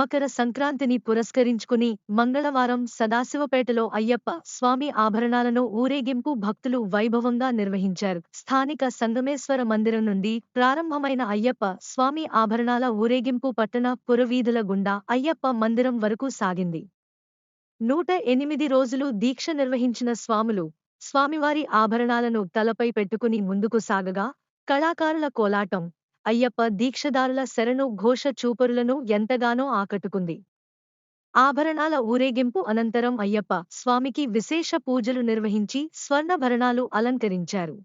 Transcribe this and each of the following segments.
మకర సంక్రాంతిని పురస్కరించుకుని మంగళవారం సదాశివపేటలో అయ్యప్ప స్వామి ఆభరణాలను ఊరేగింపు భక్తులు వైభవంగా నిర్వహించారు. స్థానిక సంగమేశ్వర మందిరం నుండి ప్రారంభమైన అయ్యప్ప స్వామి ఆభరణాల ఊరేగింపు పట్టణ పురవీధుల గుండా అయ్యప్ప మందిరం వరకు సాగింది. 108 రోజులు దీక్ష నిర్వహించిన స్వాములు స్వామివారి ఆభరణాలను తలపై పెట్టుకుని ముందుకు సాగగా కళాకారుల కోలాటం అయ్యప్ప దీక్షదారుల శరణు ఘోష చూపరులను ఎంతగానో ఆకట్టుకుంది. ఆభరణాల ఊరేగింపు అనంతరం అయ్యప్ప స్వామికి విశేష పూజలు నిర్వహించి స్వర్ణభరణాలు అలంకరించారు.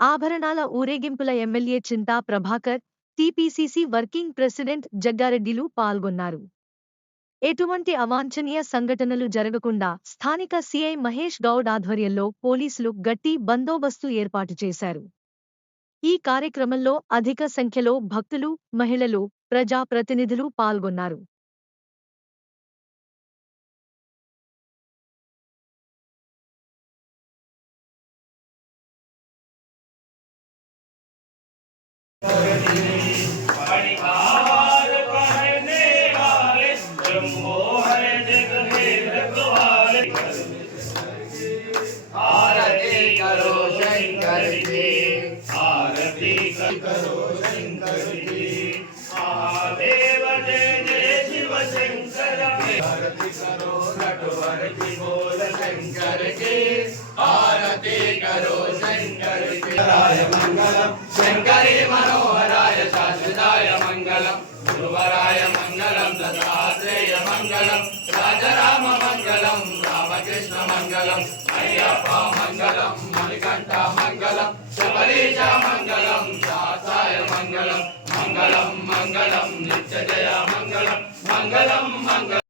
ఆభరణాల ఊరేగింపుల MLA Chinta Prabhakar, TPCC working president జగ్గారెడ్డిలు పాల్గొన్నారు. ఎటువంటి అవాంఛనీయ సంఘటనలు జరగకుండా స్థానిక సీఐ మహేష్ గౌడ్ ఆధ్వర్యంలో పోలీసులు గట్టి బందోబస్తు ఏర్పాటు చేశారు. ఈ కార్యక్రమంలో అధిక సంఖ్యలో భక్తులు, మహిళలు, ప్రజా ప్రతినిధులు పాల్గొన్నారు. करो शंकर की महादेव जय जय शिव शंकर आरती करो नटवर की बोल शंकर की आरती करो शंकर की राय मंगलम शंकरी मनोहराय शाश्वताय मंगलम गुरुवराय मंगलम दत्तात्रेय मंगलम राजराम मंगलम रामकृष्ण मंगलम अय्यप्पा मंगलम मणिकंठ मंगलम शबरीश मंगलम दासाय मंगलम मंगलम मंगलम नित्य जय मंगलम मंगलम मंगलम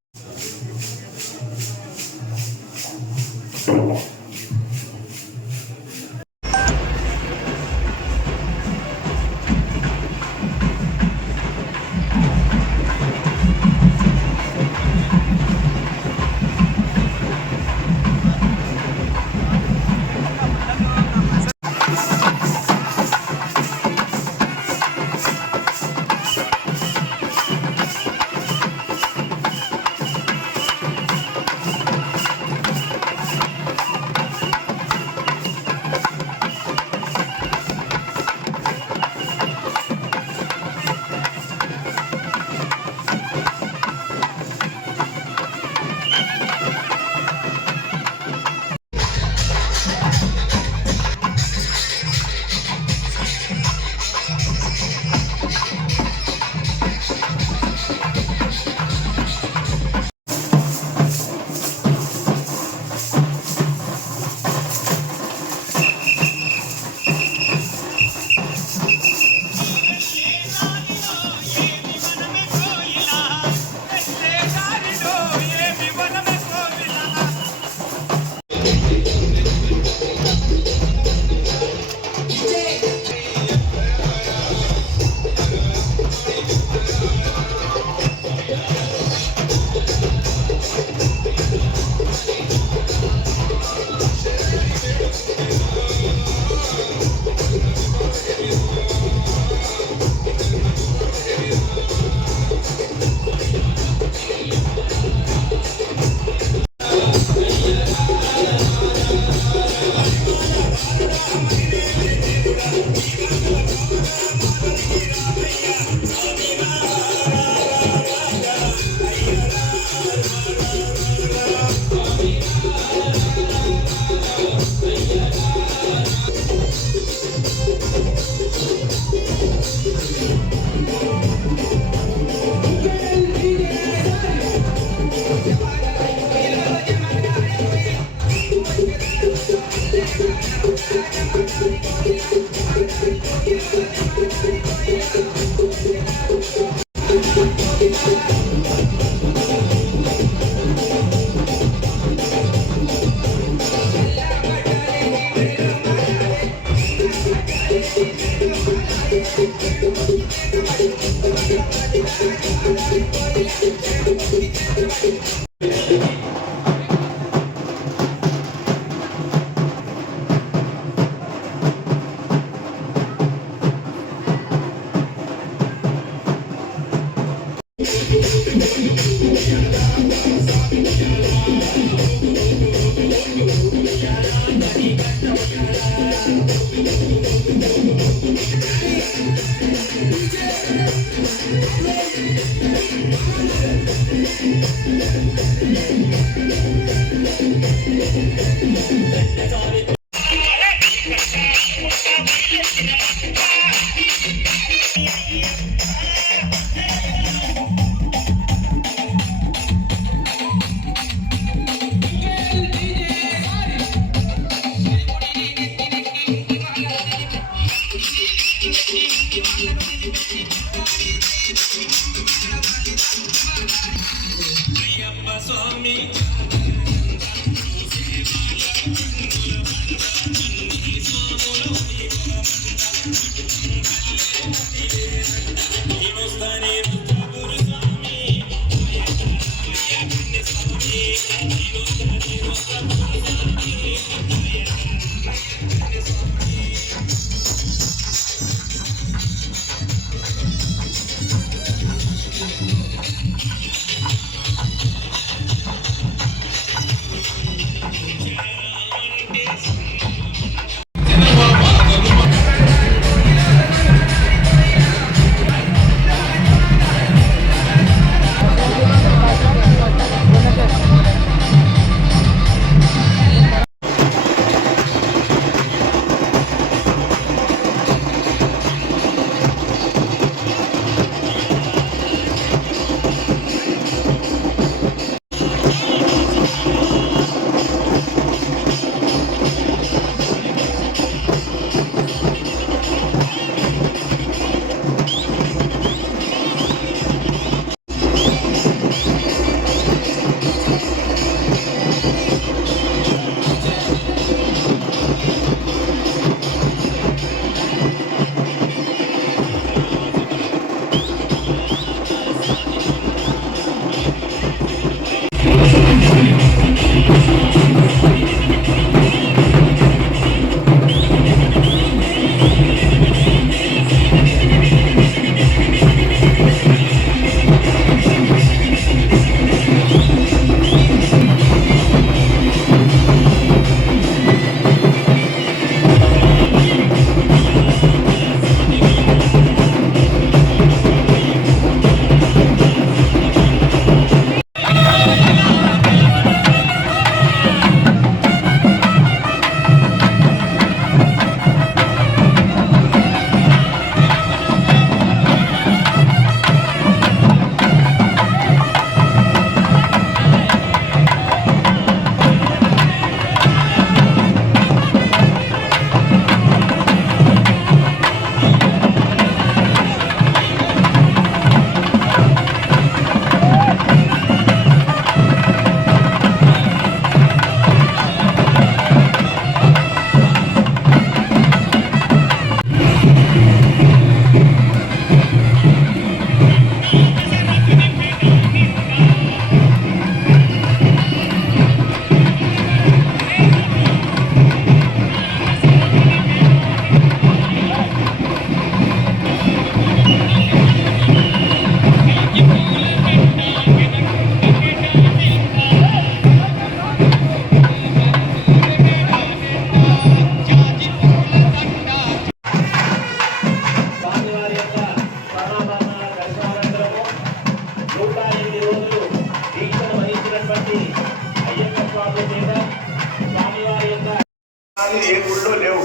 ఏ గుళ్ళో లేవు,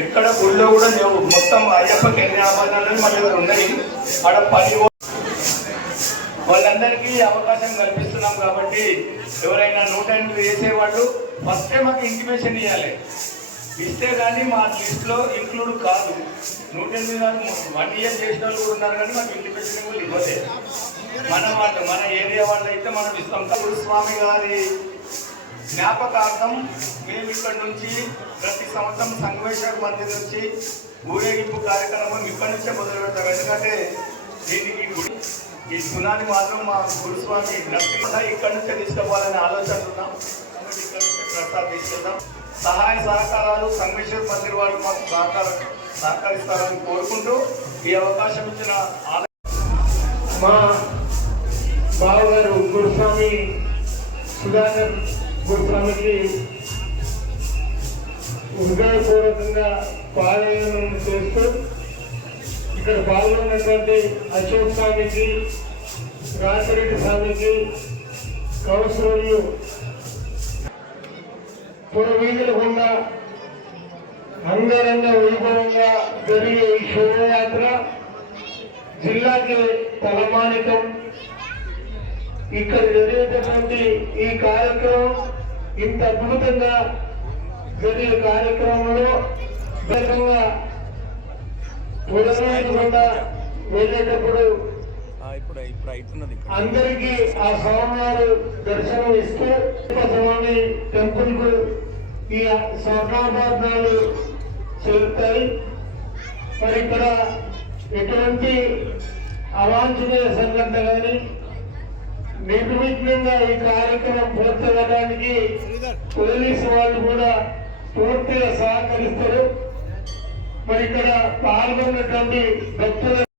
ఎక్కడ గుళ్ళో కూడా లేవు. మొత్తం అయ్యప్పకి ఎన్ని ఆభరణాలు మన దగ్గర ఉన్నాయి. ఆడ పని వాళ్ళందరికీ అవకాశం కల్పిస్తున్నాం కాబట్టి ఎవరైనా 108 వేసేవాళ్ళు ఫస్టే మాకు ఇంటిమేషన్ ఇవ్వాలి. ఇస్తే కానీ మా లిస్ట్లో ఇంక్లూడ్ కాదు. 108 1 ఇయర్ చేసిన వాళ్ళు కూడా ఉన్నారు, కానీ మాకు ఇంటిమేషన్ కూడా ఇవ్వలేదు. మన ఏరియా వాళ్ళు అయితే మనం ఇస్తాం. స్వామి గారి జ్ఞాపకార్థం మేము ఇక్కడ నుంచి ప్రతి సంవత్సరం సంగమేశ్వర మందిర్ నుంచి ఊరేగింపు కార్యక్రమం ఇక్కడి నుంచే మొదలు పెడతాం. ఎందుకంటే దీనికి ఈ గుణాన్ని మాత్రం మా గురుస్వామి నరసింహ ఇక్కడి నుంచే తీసుకోవాలనే ఆలోచన ఉన్నాం. ఇక్కడ నుంచే ప్రసాద్ తీసుకెళ్తాం. సహాయ సహకారాలు సంగమేశ్వర మందిర్ వాళ్ళు మాకు సహకరిస్తారని కోరుకుంటూ ఈ అవకాశం ఇచ్చిన మా బావగారు గురుస్వామి సుధాకర్ గురుస్వామికి హృదయపూర్వకంగా పారాయణం చేస్తూ ఇక్కడ పాల్గొన్నటువంటి అశోక్ స్వామికి, రాసిరెడ్డి స్వామికి, కౌన్సిలర్లు పురవీధుల గుండా అంగరంగ వైభవంగా జరిగే ఈ శోభయాత్ర జిల్లాకి తలమానికం. ఇక్కడ జరిగేటటువంటి ఈ కార్యక్రమం ఇంత అద్భుతంగా జరిగే కార్యక్రమంలో వేగంగా పురవీధుల గుండా వెళ్ళేటప్పుడు అందరికీ ఆ స్వామివారు దర్శనం ఇస్తూ స్వామి టెంపుల్ కు ఈ స్వర్ణాభరణాలు చెల్లుతాయి. మరి ఇక్కడ ఎటువంటి అవాంఛనీయ సంఘటన కానీ నిర్విఘ్నంగా ఈ కార్యక్రమం పూర్తవడానికి పోలీసు వాళ్ళు కూడా పూర్తిగా సహకరిస్తారు. మరి ఇక్కడ పాల్గొన్నటువంటి భక్తుల